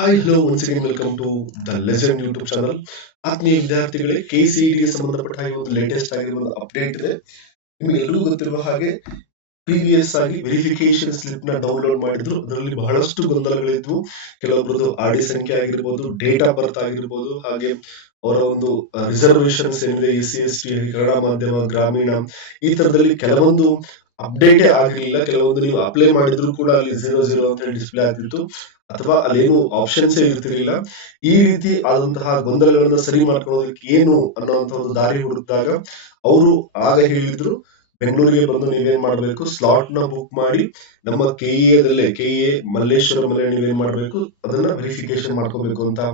Hi hello once again welcome to the legend YouTube channel. ಆತ್ಮೀಯ ವಿದ್ಯಾರ್ಥಿಗಳೇ, KCET ಗೆ ಸಂಬಂಧಪಟ್ಟ ಹಾಗೆ ಒಂದು ಲೇಟೆಸ್ಟ್ ಆಗಿರುವ ಒಂದು ಅಪ್ಡೇಟ್ ಇದೆ. ನಿಮಗೆ ಎಲ್ಲರಿಗೂ ಗೊತ್ತಿರುವ ಹಾಗೆ ಪ್ರೀವಿಯಸ್ ಆಗಿ ವೆರಿಫಿಕೇಶನ್ ಸ್ಲಿಪ್ ನ ಡೌನ್ಲೋಡ್ ಮಾಡಿದ್ರು. ಅದರಲ್ಲಿ ಬಹಳಷ್ಟು ಗೊಂದಲಗಳಿದ್ವು. ಕೆಲವೊಬ್ಬರದು ಆರ್ಡಿ ಸಂಖ್ಯೆ ಆಗಿರ್ಬೋದು, ಡೇಟ್ ಆಫ್ ಬರ್ತ್ ಆಗಿರ್ಬೋದು, ಹಾಗೆ ಅವರ ಒಂದು ರಿಸರ್ವೇಶನ್ಸ್ ಏನಿದೆ SC ST ಕನ್ನಡ ಮಾಧ್ಯಮ ಗ್ರಾಮೀಣ ಈ ತರದಲ್ಲಿ ಕೆಲವೊಂದು ಅಪ್ಡೇಟೇ ಆಗಿರಲಿಲ್ಲ. ಕೆಲವೊಂದು ನೀವು ಅಪ್ಲೈ ಮಾಡಿದ್ರು ಕೂಡ ಅಲ್ಲಿ 00 ಅಂತ ಹೇಳಿ ಡಿಸ್ಪ್ಲೇ ಆಗ್ತಿತ್ತು, ಅಥವಾ ಅಲ್ಲೇನು ಆಪ್ಷನ್ಸ್ ಇರ್ತಿರ್ಲಿಲ್ಲ. ಈ ರೀತಿ ಆದಂತಹ ಗೊಂದಲಗಳನ್ನ ಸರಿ ಮಾಡ್ಕೊಳ್ಳೋದಕ್ಕೆ ಏನು ಅನ್ನುವಂತ ಒಂದು ದಾರಿ ಹುಡುಕಿದಾಗ ಅವರು ಆಗ ಹೇಳಿದ್ರು, ಬೆಂಗಳೂರಿಗೆ ಬಂದು ನೀವೇನ್ ಮಾಡ್ಬೇಕು, ಸ್ಲಾಟ್ ನ ಬುಕ್ ಮಾಡಿ ನಮ್ಮ KEA ಮಲ್ಲೇಶ್ವರಂ ನೀವೇನ್ ಮಾಡ್ಬೇಕು, ಅದನ್ನ ವೆರಿಫಿಕೇಶನ್ ಮಾಡ್ಕೋಬೇಕು ಅಂತ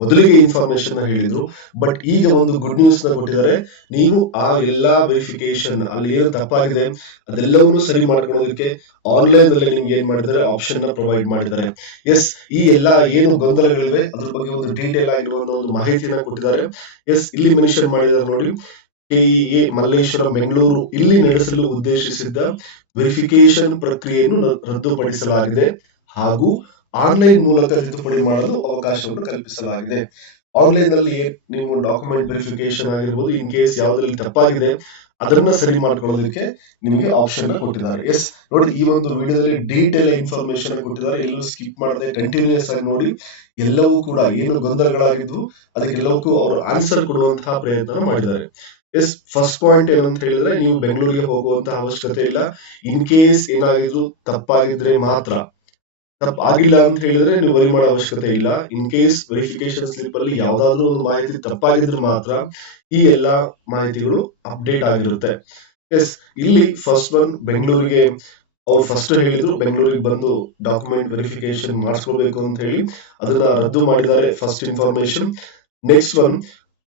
ಮೊದಲಿಗೆ ಇನ್ಫಾರ್ಮೇಶನ್ ಹೇಳಿದ್ರು. ಬಟ್ ಈಗ ಒಂದು ಗುಡ್ ನ್ಯೂಸ್ ನ ಕೊಟ್ಟಿದ್ದಾರೆ. ನೀವು ಆ ಎಲ್ಲಾ ವೆರಿಫಿಕೇಶನ್ ಅಲ್ಲಿ ಏನು ತಪ್ಪಾಗಿದೆ ಅದೆಲ್ಲವನ್ನೂ ಸರಿ ಮಾಡ್ಕೊಳ್ಳೋದಕ್ಕೆ ಆನ್ಲೈನ್ ನಲ್ಲಿ ನಿಮ್ಗೆ ಏನ್ ಮಾಡಿದ್ದಾರೆ, ಆಪ್ಷನ್ ನ ಪ್ರೊವೈಡ್ ಮಾಡಿದ್ದಾರೆ. ಎಸ್, ಈ ಎಲ್ಲಾ ಏನು ಗೊಂದಲಗಳಿವೆ ಅದ್ರ ಬಗ್ಗೆ ಒಂದು ಡೀಟೇಲ್ ಆಗಿರುವಂತ ಒಂದು ಮಾಹಿತಿಯನ್ನ ಕೊಟ್ಟಿದ್ದಾರೆ. ಎಸ್, ಇಲ್ಲಿ ಮೆನ್ಷನ್ ಮಾಡಿದ್ದಾರೆ ನೋಡಿ, KEA ಮಲ್ಲೇಶ್ವರಂ ಬೆಂಗಳೂರು ಇಲ್ಲಿ ನಡೆಸಲು ಉದ್ದೇಶಿಸಿದ್ದ ವೆರಿಫಿಕೇಶನ್ ಪ್ರಕ್ರಿಯೆಯನ್ನು ರದ್ದುಪಡಿಸಲಾಗಿದೆ ಹಾಗೂ ಆನ್ಲೈನ್ ಮೂಲಕ ತಿದ್ದುಪಡಿ ಮಾಡಲು ಅವಕಾಶವನ್ನು ಕಲ್ಪಿಸಲಾಗಿದೆ. ಆನ್ಲೈನ್ ನಲ್ಲಿ ನೀವು ಡಾಕ್ಯುಮೆಂಟ್ ವೆರಿಫಿಕೇಶನ್ ಆಗಿರ್ಬೋದು, ಇನ್ ಕೇಸ್ ಯಾವ್ದ್ರಲ್ಲಿ ತಪ್ಪಾಗಿದೆ ಅದನ್ನ ಸರಿ ಮಾಡ್ಕೊಳ್ಳೋದಕ್ಕೆ ನಿಮಗೆ ಆಪ್ಷನ್ ಕೊಟ್ಟಿದ್ದಾರೆ. ಎಸ್ ನೋಡಿ, ಈ ಒಂದು ವಿಡಿಯೋದಲ್ಲಿ ಡೀಟೇಲ್ ಇನ್ಫಾರ್ಮೇಶನ್ ಕೊಟ್ಟಿದ್ದಾರೆ. ಎಲ್ಲೂ ಸ್ಕಿಪ್ ಮಾಡದೆ ಕಂಟಿನ್ಯೂಸ್ ಆಗಿ ನೋಡಿ. ಎಲ್ಲವೂ ಕೂಡ ಏನು ಗೊಂದಲಗಳಾಗಿದ್ವು ಅದಕ್ಕೆಲ್ಲವಕ್ಕೂ ಅವರು ಆನ್ಸರ್ ಕೊಡುವಂತಹ ಪ್ರಯತ್ನ ಮಾಡಿದ್ದಾರೆ. ಎಸ್, ಫಸ್ಟ್ ಪಾಯಿಂಟ್ ಏನಂತ ಹೇಳಿದ್ರೆ, ನೀವು ಬೆಂಗಳೂರಿಗೆ ಹೋಗುವಂತಹ ಅವಶ್ಯಕತೆ ಇಲ್ಲ. ಇನ್ ಕೇಸ್ ಏನಾಗಿದ್ರು ತಪ್ಪಾಗಿದ್ರೆ ಮಾತ್ರ, ತಪ್ಪಾಗಿಲ್ಲ ಅಂತ ಹೇಳಿದ್ರೆ ನೀವು ವರಿ ಮಾಡೋ ಅವಶ್ಯಕತೆ ಇಲ್ಲ. ಇನ್ ಕೇಸ್ ವೆರಿಫಿಕೇಶನ್ ಸ್ಲಿಪ್ ಅಲ್ಲಿ ಯಾವ್ದಾದ್ರು ಒಂದು ಮಾಹಿತಿ ತಪ್ಪಾಗಿದ್ರೆ ಮಾತ್ರ ಈ ಎಲ್ಲಾ ಮಾಹಿತಿಗಳು ಅಪ್ಡೇಟ್ ಆಗಿರುತ್ತೆ. ಎಸ್, ಇಲ್ಲಿ ಫಸ್ಟ್ ಒನ್ ಬೆಂಗಳೂರಿಗೆ ಅವ್ರು ಫಸ್ಟ್ ಹೇಳಿದ್ರು ಬೆಂಗಳೂರಿಗೆ ಬಂದು ಡಾಕ್ಯುಮೆಂಟ್ ವೆರಿಫಿಕೇಶನ್ ಮಾಡಿಸ್ಕೊಳ್ಬೇಕು ಅಂತ ಹೇಳಿ, ಅದನ್ನ ರದ್ದು ಮಾಡಿದ್ದಾರೆ. First information. ನೆಕ್ಸ್ಟ್ ಒನ್,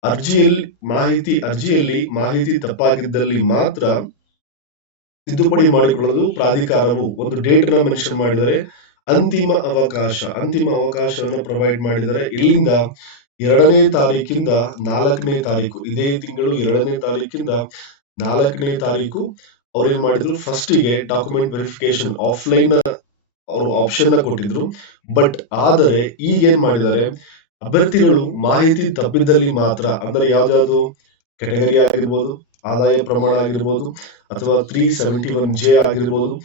ಅರ್ಜಿಯಲ್ಲಿ ಮಾಹಿತಿ ತಪ್ಪಾಗಿದ್ದಲ್ಲಿ ಮಾತ್ರ ತಿದ್ದುಪಡಿ ಮಾಡಿಕೊಳ್ಳಲು ಪ್ರಾಧಿಕಾರವು ಒಂದು ಡೇಟ್ ನ ಮೆನ್ಷನ್ ಮಾಡಿದರೆ ಅಂತಿಮ ಅವಕಾಶವನ್ನು ಪ್ರೊವೈಡ್ ಮಾಡಿದರೆ ಇಲ್ಲಿಂದ 2ನೇ ತಾರೀಕಿಂದ 4ನೇ ತಾರೀಕು, ಇದೇ ತಿಂಗಳು 2ನೇ ತಾರೀಕಿಂದ 4ನೇ ತಾರೀಕು ಅವ್ರೇನ್ ಮಾಡಿದ್ರು, ಫಸ್ಟ್ ಗೆ ಡಾಕ್ಯುಮೆಂಟ್ ವೆರಿಫಿಕೇಶನ್ ಆಫ್ಲೈನ್ ಅವರು ಆಪ್ಷನ್ ಕೊಟ್ಟಿದ್ರು. ಬಟ್ ಆದರೆ ಈಗ ಏನ್ ಮಾಡಿದ್ದಾರೆ, ಅಭ್ಯರ್ಥಿಗಳು ಮಾಹಿತಿ ತಪ್ಪಿದ್ದಲ್ಲಿ ಮಾತ್ರ, ಅಂದ್ರೆ ಯಾವ್ದಾದ್ರು ಕೆಟಗರಿ ಆಗಿರ್ಬೋದು, ಆದಾಯ ಪ್ರಮಾಣ ಆಗಿರ್ಬೋದು, ಅಥವಾ 371J ಆಗಿರ್ಬೋದು,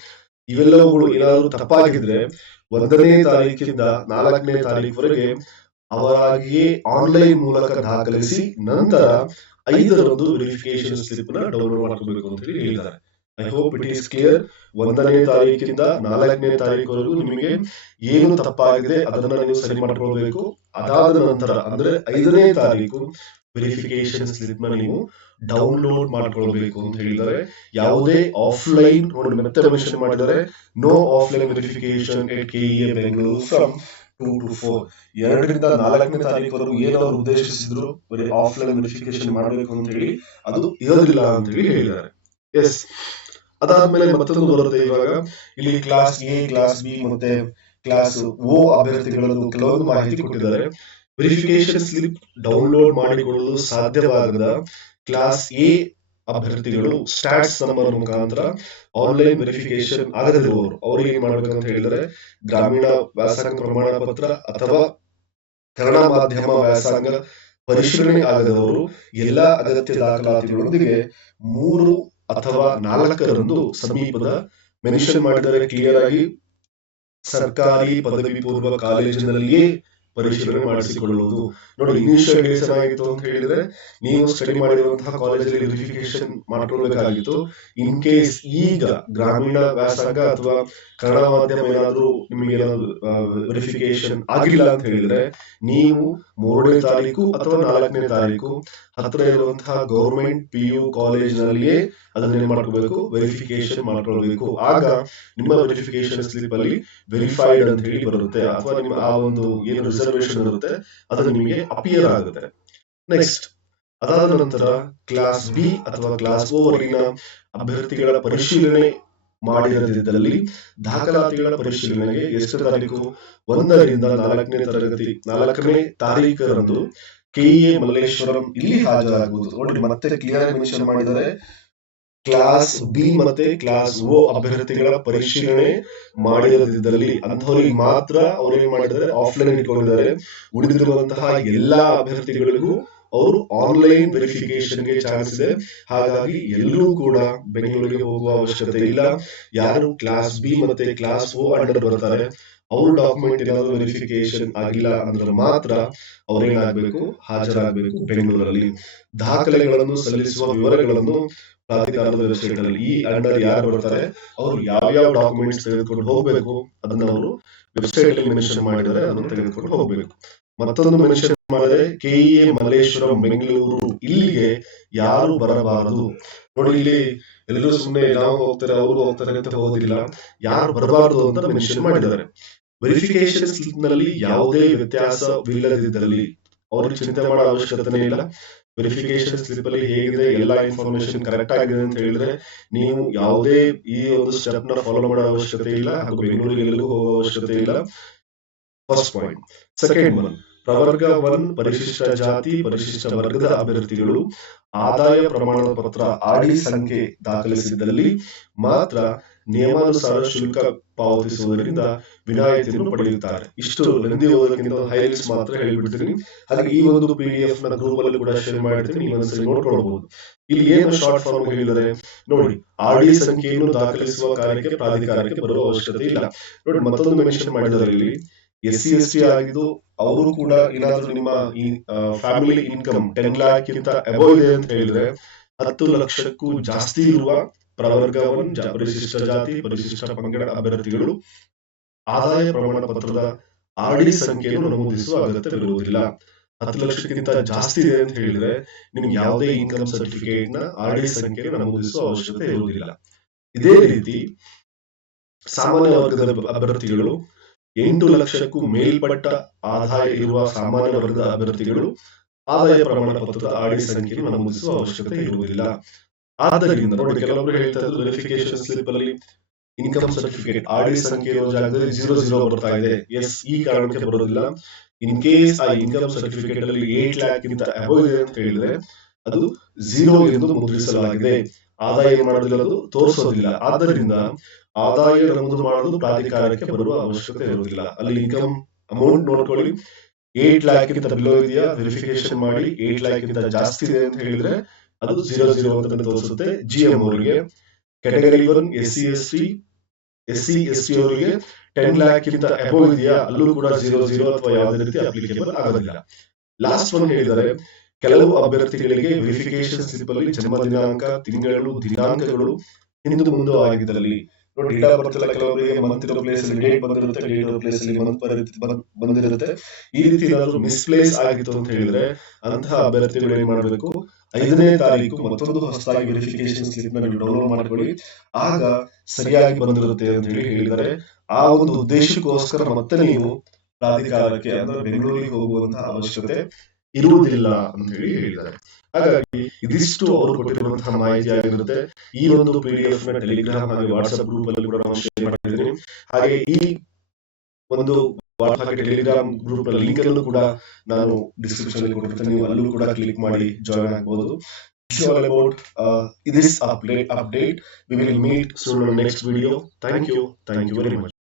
ಇವೆಲ್ಲವುಗಳು ಏನಾದ್ರು ತಪ್ಪಾಗಿದ್ರೆ 1ನೇ ತಾರೀಕಿಂದ 4ನೇ ತಾರೀಕುವರೆಗೆ ಅವರಾಗಿಯೇ ಆನ್ಲೈನ್ ಮೂಲಕ ದಾಖಲಿಸಿ ನಂತರ 5ರಂದು ವೆರಿಫಿಕೇಶನ್ ಸ್ಲಿಪ್ ನ ಡೌನ್ಲೋಡ್ ಮಾಡ್ಕೋಬೇಕು ಅಂತ ಹೇಳಿ ಹೇಳಿದ್ದಾರೆ. I hope it is clear. 1ನೇ ತಾರೀಕಿಂದ 4ನೇ ತಾರೀಕುವರೆಗೂ ನಿಮಗೆ ಏನು ತಪ್ಪಾಗಿದೆ ಅದನ್ನ ನೀವು ಸರಿ ಮಾಡ್ಕೊಳ್ಬೇಕು. ಅದಾದ ನಂತರ ಅಂದ್ರೆ 5ನೇ ತಾರೀಕು ವೆರಿಫಿಕೇಶನ್ ಸ್ಲಿಪ್ ನ ನೀವು ಡೌನ್ಲೋಡ್ ಮಾಡ್ಕೊಳ್ಬೇಕು ಅಂತ ಹೇಳಿದ್ದಾರೆ. ಯಾವುದೇ ಆಫ್ಲೈನ್ ನೋಡಿ ಮತ್ತೆ ಮೆನ್ಷನ್ ಮಾಡಿದ್ದಾರೆ, no offline verification at KEA Bengaluru from 2 to 4. 2ರಿಂದ 4ನೇ ತಾರೀಕುವರೆಗೂ ಏನವರು ಉದ್ದೇಶಿಸಿದ್ರು ಆಫ್ಲೈನ್ ವೆರಿಫಿಕೇಶನ್ ಮಾಡಬೇಕು ಅಂತ ಹೇಳಿ, ಅದು ಇರೋದಿಲ್ಲ ಅಂತ ಹೇಳಿ ಹೇಳಿದ್ದಾರೆ. ಎಸ್, ಅದಾದ್ಮೇಲೆ ಮತ್ತೊಂದು ಬರುತ್ತೆ. ಇವಾಗ ಇಲ್ಲಿ ಕ್ಲಾಸ್ A, ಕ್ಲಾಸ್ B ಮತ್ತೆ ಕ್ಲಾಸ್ O ಅಭ್ಯರ್ಥಿಗಳದ್ದು ಕೆಲವೊಂದು ಮಾಹಿತಿ ಕೊಟ್ಟಿದ್ದಾರೆ. ವೆರಿಫಿಕೇಶನ್ ಸ್ಲಿಪ್ ಡೌನ್ಲೋಡ್ ಮಾಡಿಕೊಳ್ಳಲು ಸಾಧ್ಯವಾಗದ ಕ್ಲಾಸ್ A ಅಭ್ಯರ್ಥಿಗಳು ಸ್ಟಾಟ್ಸ್ ನಂಬರ್ ಮುಖಾಂತರ ಆನ್ಲೈನ್ ವೆರಿಫಿಕೇಶನ್ ಆಗದಿರುವವರು ಅವ್ರಿಗೆ ಏನ್ ಮಾಡ್ಬೇಕಂತ ಹೇಳಿದರೆ, ಗ್ರಾಮೀಣ ವ್ಯಾಸಂಗ ಪ್ರಮಾಣ ಪತ್ರ ಅಥವಾ ಕನ್ನಡ ಮಾಧ್ಯಮ ವ್ಯಾಸಂಗ ಪರಿಶೀಲನೆ ಆಗದವರು ಎಲ್ಲಾ ಅಗತ್ಯ ದಾಖಲಾತಿಗಳೊಂದಿಗೆ 3 ಅಥವಾ 4ರಂದು ಸಮೀಪದ ಮೆನ್ಷನ್ ಮಾಡಿದರೆ ಕ್ಲಿಯರ್ ಆಗಿ ಸರ್ಕಾರಿ ಪದವಿ ಪೂರ್ವ ಕಾಲೇಜಿನಲ್ಲಿಯೇ ಪರಿಶೀಲನೆ ಮಾಡಿಸಿಕೊಳ್ಳುವುದು. ನೋಡಿ, ಇನಿಷಿಯಲ್ ಡೇಸ್ ಏನಾಗಿತ್ತು ಅಂತ ಹೇಳಿದ್ರೆ, ನೀವು ಸ್ಟಡಿ ಮಾಡಿರುವಂತಹ ಕಾಲೇಜಲ್ಲಿ ವೆರಿಫಿಕೇಶನ್ ಮಾಡ್ಕೊಳ್ಬೇಕಾಗಿತ್ತು. ಇನ್ ಕೇಸ್ ಈಗ ಗ್ರಾಮೀಣ ವ್ಯಾಸಂಗ ಅಥವಾ ಕನ್ನಡ ಮಾಧ್ಯಮ ಏನಾದ್ರು ನಿಮಗೆ ಏನಾದ್ರು ವೆರಿಫಿಕೇಶನ್ ಆಗಿಲ್ಲ ಅಂತ ಹೇಳಿದ್ರೆ, ನೀವು 3ನೇ ತಾರೀಕು ಅಥವಾ 4ನೇ ತಾರೀಕು ಹತ್ರ ಇರುವಂತಹ ಗೌರ್ಮೆಂಟ್ PU ಕಾಲೇಜಿನಲ್ಲಿಯೇ ಅದನ್ನೇನ್ ಮಾಡ್ಕೋಬೇಕು, ವೆರಿಫಿಕೇಶನ್ ಮಾಡ್ಕೊಳ್ಬೇಕು. ಆಗ ನಿಮ್ಮ ವೆರಿಫಿಕೇಶನ್ ಸ್ಲಿಪ್ ಅಲ್ಲಿ ವೆರಿಫೈಡ್ ಅಂತ ಹೇಳಿ ಬರುತ್ತೆ, ಅಥವಾ ನಿಮ್ಮ ಆ ಒಂದು ಏನು ರಿಸರ್ವೇಶನ್ ಇರುತ್ತೆ ಅದು ನಿಮಗೆ ಅಪಿಯರ್ ಆಗುತ್ತೆ. ನೆಕ್ಸ್ಟ್, ಅದಾದ ನಂತರ ಕ್ಲಾಸ್ B ಅಥವಾ ಕ್ಲಾಸ್ O ವರೆಗಿನ ಅಭ್ಯರ್ಥಿಗಳ ಪರಿಶೀಲನೆ ಮಾಡಿರದಿದ್ದಲ್ಲಿ ದಾಖಲಾತಿಗಳ ಪರಿಶೀಲನೆಗೆ ಎಷ್ಟು ತಾರೀಕು, 1ರಿಂದ 4ನೇ ತಾರೀಕರಂದು KEA ಮಲ್ಲೇಶ್ವರಂ ಇಲ್ಲಿ ಹಾಜರಾಗುವುದು. ನೋಡಿ, ಮತ್ತೆ ಕ್ಲಿಯರ್ ಮೆನ್ಷನ್ ಮಾಡಿದರೆ ಕ್ಲಾಸ್ ಬಿ ಮತ್ತೆ ಕ್ಲಾಸ್ ಓ ಅಭ್ಯರ್ಥಿಗಳ ಪರಿಶೀಲನೆ ಮಾಡಿರದಿದ್ದಲ್ಲಿ ಅಂತವರಿಗೆ ಮಾತ್ರ ಅವ್ರು ಏನ್ ಮಾಡಿದ್ದಾರೆ, ಆಫ್ಲೈನ್ ಇಟ್ಕೊಂಡಿದ್ದಾರೆ. ಉಳಿದಿರುವಂತಹ ಎಲ್ಲಾ ಅಭ್ಯರ್ಥಿಗಳಿಗೂ ಅವರು ಆನ್ಲೈನ್ ವೆರಿಫಿಕೇಶನ್ಗೆ ಚಾನ್ಸ್ ಇದೆ. ಹಾಗಾಗಿ ಎಲ್ಲರೂ ಕೂಡ ಬೆಂಗಳೂರಿಗೆ ಹೋಗುವ ಅವಶ್ಯಕತೆ ಇಲ್ಲ. ಯಾರು ಕ್ಲಾಸ್ ಬಿ ಮತ್ತೆ ಕ್ಲಾಸ್ ಓ ಅಂಡರ್ ಬರ್ತಾರೆ, ಅವ್ರ ಡಾಕ್ಯುಮೆಂಟ್ ಏನಾದ್ರು ವೆರಿಫಿಕೇಶನ್ ಆಗಿಲ್ಲ ಅಂದ್ರೆ ಮಾತ್ರ ಅವ್ರೇನಾಗಬೇಕು, ಹಾಜರಾಗಬೇಕು ಬೆಂಗಳೂರಲ್ಲಿ. ದಾಖಲೆಗಳನ್ನು ಸಲ್ಲಿಸುವ ವಿವರಗಳನ್ನು ಪ್ರಾಧಿಕಾರದ ವೆಬ್ಸೈಟ್ ಅಲ್ಲಿ ಈ ಅಂಡರ್ ಯಾರು ಬರ್ತಾರೆ ಅವರು ಯಾವ್ಯಾವ ಡಾಕ್ಯುಮೆಂಟ್ಸ್ ತೆಗೆದುಕೊಂಡು ಹೋಗ್ಬೇಕು ಅದನ್ನ ಅವರು ವೆಬ್ಸೈಟ್ ಅಲ್ಲಿ ಮೆನ್ಷನ್ ಮಾಡಿದರೆ ಅದನ್ನು ತೆಗೆದುಕೊಂಡು ಹೋಗ್ಬೇಕು. ಮತ್ತೊಂದು ಮೆನ್ಷನ್ ಮಾಡಿದ್ರೆ ಕೆಇಎ ಮಲ್ಲೇಶ್ವರಂ ಬೆಂಗಳೂರು ಇಲ್ಲಿಗೆ ಯಾರು ಬರಬಾರದು. ನೋಡಿ, ಇಲ್ಲಿ ಎಲ್ಲರೂ ಸುಮ್ಮನೆ ನಾವು ಹೋಗ್ತಾರೆ ಅವರು ಹೋಗ್ತಾರೆ ಅಂತ ಹೋಗೋದಿಲ್ಲ, ಯಾರು ಬರಬಾರದು ಅಂತ ಮೆನ್ಷನ್ ಮಾಡಿದ್ದಾರೆ. ವೆರಿಫಿಕೇಶನ್ ಸ್ಲಿಪ್ ನಲ್ಲಿ ಯಾವುದೇ ವ್ಯತ್ಯಾಸವಿಲ್ಲದಿದ್ದಲ್ಲಿ ಅವ್ರಿಗೆ ಚಿಂತೆ ಮಾಡೋ ಅವಶ್ಯಕತೆ ಇಲ್ಲ. ವೆರಿಫಿಕೇಶನ್ ಸ್ಲಿಪ್ ಅಲ್ಲಿ ಹೇಗಿದೆ, ಎಲ್ಲಾ ಇನ್ಫಾರ್ಮೇಶನ್ ಕರೆಕ್ಟ್ ಆಗಿದೆ ಅಂತ ಹೇಳಿದ್ರೆ ನೀವು ಯಾವುದೇ ಈ ಒಂದು ಸ್ಟೆಪ್ ನ ಫಾಲೋ ಮಾಡೋ ಅವಶ್ಯಕತೆ ಇಲ್ಲ, ಹಾಗೂ ಬೆಂಗಳೂರಿಗೆ ಎಲ್ಲೂ ಹೋಗೋ ಅವಶ್ಯಕತೆ ಇಲ್ಲ. First point. ಸೆಕೆಂಡ್ ಒನ್, ಪ್ರವರ್ಗ 1 ಪರಿಶಿಷ್ಟ ಜಾತಿ ಪರಿಶಿಷ್ಟ ವರ್ಗದ ಅಭ್ಯರ್ಥಿಗಳು ಆದಾಯ ಪ್ರಮಾಣ ಪತ್ರ ಆಡಿ ಸಂಖ್ಯೆ ದಾಖಲಿಸಿದ್ದಲ್ಲಿ ಮಾತ್ರ ನಿಯಮಾನುಸಾರ ಶುಲ್ಕ ಪಾವತಿಸುವುದರಿಂದ ವಿನಾಯಿತಿಯನ್ನು ಪಡೆಯುತ್ತಾರೆ. ಇಷ್ಟು ಲೆಂದಿ ಓದೋದಕ್ಕಿಂತ ಹೈಲೈಟ್ಸ್ ಮಾತ್ರ ಹೇಳ್ಬಿಡ್ತೀನಿ. ಹಾಗೆ ಈ ಒಂದು PDF ನ ಗ್ರೂಪ್ ಅಲ್ಲಿ ಕೂಡ ಶೇರ್ ಮಾಡಿರ್ತೀನಿ, ನೀವು ಒಂದ್ಸರಿ ನೋಡ್ಕೊಳ್ಬಹುದು. ಇಲ್ಲಿ ಏನು ಶಾರ್ಟ್ ಫಾರ್ಮ್ ಹೇಳಿದರೆ ನೋಡಿ, ಆಡಿ ಸಂಖ್ಯೆಯನ್ನು ದಾಖಲಿಸುವ ಕಾರ್ಯಕ್ಕೆ ಪ್ರಾಧಿಕಾರಕ್ಕೆ ಬರುವ ಅವಶ್ಯಕತೆ ಇಲ್ಲ. ನೋಡಿ, ಮತ್ತೊಂದು ಮೆನ್ಷನ್ ಮಾಡಿದರೆ ಇಲ್ಲಿ SC/ST ಆಗಿದ್ದು ಅವರು ಕೂಡ ಏನಾದ್ರೂ ನಿಮ್ಮ ಈ ಫ್ಯಾಮಿಲಿ ಇನ್ಕಮ್ 10 lakh ಗಿಂತ ಅಬೋವ್ ಇದೆ ಅಂತ ಹೇಳಿದ್ರೆ 10 ಲಕ್ಷಕ್ಕೂ ಜಾಸ್ತಿ ಇರುವ ಪ್ರವರ್ಗ 1 ಪರಿಶಿಷ್ಟ ಜಾತಿ ಪರಿಶಿಷ್ಟ ಪಂಗಡ ಅಭ್ಯರ್ಥಿಗಳು ಆದಾಯ ಪ್ರಮಾಣ ಪತ್ರದ ಆಡಿ ಸಂಖ್ಯೆಯನ್ನು ನಮೂದಿಸುವ ಅಗತ್ಯವಿರುವುದಿಲ್ಲ. 10 ಲಕ್ಷಕ್ಕಿಂತ ಜಾಸ್ತಿ ಇದೆ ಅಂತ ಹೇಳಿದ್ರೆ ನಿಮ್ಗೆ ಯಾವುದೇ ಇನ್ಕಮ್ ಸರ್ಟಿಫಿಕೇಟ್ ನ ಆಡಿ ಸಂಖ್ಯೆಯನ್ನು ನಮೂದಿಸುವ ಅವಶ್ಯಕತೆ ಇರುವುದಿಲ್ಲ. ಇದೇ ರೀತಿ ಸಾಮಾನ್ಯ ವರ್ಗದ ಅಭ್ಯರ್ಥಿಗಳು 8 ಲಕ್ಷಕ್ಕೂ ಮೇಲ್ಪಟ್ಟ ಆದಾಯ ಇರುವ ಸಾಮಾನ್ಯ ವರ್ಗದ ಅಭ್ಯರ್ಥಿಗಳು ಆದಾಯ ಪ್ರಮಾಣ ಪತ್ರದ ಆಡಿ ಸಂಖ್ಯೆಯನ್ನು ನಮೂದಿಸುವ ಅವಶ್ಯಕತೆ ಇರುವುದಿಲ್ಲ. ಆದ್ದರಿಂದ ನೋಡಿ, ಕೆಲವೊಬ್ರು ಹೇಳ್ತಾ ಇದ್ರು ವೆರಿಫಿಕೇಶನ್ ಸ್ಲಿಪ್ ಅಲ್ಲಿ ಇನ್ಕಮ್ ಸರ್ಟಿಫಿಕೇಟ್ ಆಡಿ ಸಂಖ್ಯೆ ಇರೋ ಜಾಗದಲ್ಲಿ 00 ಬರ್ತಾ ಇದೆ. ಎಸ್, ಈ ಕಾರಣಕ್ಕೆ ಬರೋದಿಲ್ಲ. ಇನ್ ಕೇಸ್ ಆ ಇನ್ಕಮ್ ಸರ್ಟಿಫಿಕೇಟ್ ಅಲ್ಲಿ 8 lakh ಗಿಂತ ಅಬೋವ್ ಇದೆ ಅಂತ ಹೇಳಿದ್ರೆ ಅದು 0 ಎಂದು ಮುದ್ರಿಸಲಾಗಿದೆ. ಆದಾಯ ಏನ್ ಮಾಡೋದಿಲ್ಲ, ಅದು ತೋರಿಸೋದಿಲ್ಲ. ಆದ್ದರಿಂದ ಆದಾಯ ನಮೂದು ಮಾಡೋದು ಪ್ರಾಧಿಕಾರಕ್ಕೆ ಬರುವ ಅವಶ್ಯಕತೆ ಇರುವುದಿಲ್ಲ. ಅಲ್ಲಿ ಇನ್ಕಮ್ ಅಮೌಂಟ್ ನೋಡ್ಕೊಳ್ಳಿ, 8 lakh ಗಿಂತ ಬಿಲೋ ಇದೆಯಾ ವೆರಿಫಿಕೇಶನ್ ಮಾಡಿ, 8 lakh ಗಿಂತ ಜಾಸ್ತಿ ಇದೆ ಅಂತ ಹೇಳಿದ್ರೆ ಅದು 00 ಅಂತ ತೋರಿಸುತ್ತೆ. GM ಅವರಿಗೆ ಕ್ಯಾಟಗರಿ 1 SC/ST ಅವರಿಗೆ 10 lakh ಗಿಂತ ಅಬೋವ್ ಇದೆಯಾ, ಅಲ್ಲೂ ಕೂಡ 00 ಅಥವಾ ಯಾವುದೇ ರೀತಿ ಅಪ್ಲಿಕೇಬಲ್ ಆಗೋದಿಲ್ಲ. ಲಾಸ್ಟ್ ಒನ್ ಹೇಳಿದರೆ ಕೆಲವು ಅಭ್ಯರ್ಥಿಗಳಿಗೆ ವೆರಿಫಿಕೇಶನ್ ಸ್ಲಿಪ್ ಅಲ್ಲಿ ಜನ್ಮ ದಿನಾಂಕ, ತಿಂಗಳು, ದಿನಾಂಕಗಳು ಹಿಂದೆ ಮುಂದೆ ಆಗಿದ್ದಲ್ಲಿ ನೋಡಿ, ಡೇಟ್ ಆಫ್ ಬರ್ತ್ ಎಲ್ಲ ಕೆಲವರಿಗೆ ಮಂತ್ ಇರೋ ಪ್ಲೇಸ್ ಅಲ್ಲಿ ಡೇಟ್ ಬಂದಿರುತ್ತೆ, ಡೇಟ್ ಇರೋ ಪ್ಲೇಸ್ ಅಲ್ಲಿ ಮಂತ್ ಬಂದಿರುತ್ತೆ. ಈ ರೀತಿ ಏನಾದ್ರು ಮಿಸ್ಪ್ಲೇಸ್ ಆಗಿತ್ತು ಅಂತ ಹೇಳಿದ್ರೆ ಅಂತಹ ಅಭ್ಯರ್ಥಿಗಳು ಏನ್ ಮಾಡಬೇಕು, 5ನೇ ತಾರೀಕು ಮತ್ತೊಂದು ಹೊಸದಾಗಿ ವೆರಿಫಿಕೇಶನ್ ಸ್ಲಿಪ್ ನ ಡೌನ್ಲೋಡ್ ಮಾಡ್ಕೊಳ್ಳಿ, ಆಗ ಸರಿಯಾಗಿ ಬಂದಿರುತ್ತೆ ಅಂತ ಹೇಳಿದರೆ ಆ ಒಂದು ಉದ್ದೇಶಕ್ಕೋಸ್ಕರ ಮತ್ತೆ ನೀವು ಪ್ರಾಧಿಕಾರಕ್ಕೆ ಅಂದ್ರೆ ಬೆಂಗಳೂರಿಗೆ ಹೋಗುವಂತಹ ಅವಶ್ಯಕತೆ ಇರುವುದಿಲ್ಲ ಅಂತ ಹೇಳಿದ್ದಾರೆ. ಹಾಗಾಗಿ ಇದಿಷ್ಟು ಅವರು ಕೊಟ್ಟಿರುವಂತಹ ಮಾಹಿತಿ ಆಗಿರುತ್ತೆ. ಈ ಒಂದು PDF ನ ಟೆಲಿಗ್ರಾಮ್ ಹಾಗೆ ವಾಟ್ಸ್ಆಪ್ ಗ್ರೂಪ್ ಅಲ್ಲಿ ಕೂಡ ನಾನು ಶೇರ್ ಮಾಡಿದ್ದೀನಿ. ಹಾಗೆ ಈ ಒಂದು ಟೆಲಿಗ್ರಾಮ್ ಗ್ರೂಪ್ ನ ಲಿಂಕ್ ಅನ್ನು ಕೂಡ ನಾನು ಡಿಸ್ಕ್ರಿಪ್ಷನ್ ಅಲ್ಲಿ ಕೊಟ್ಟಿರ್ತೀನಿ, ನೀವು ಅಲ್ಲೂ ಕೂಡ ಕ್ಲಿಕ್ ಮಾಡಿ ಜಾಯಿನ್ ಆಗಬಹುದು. All about this update. We will meet soon on next video. Thank you very much.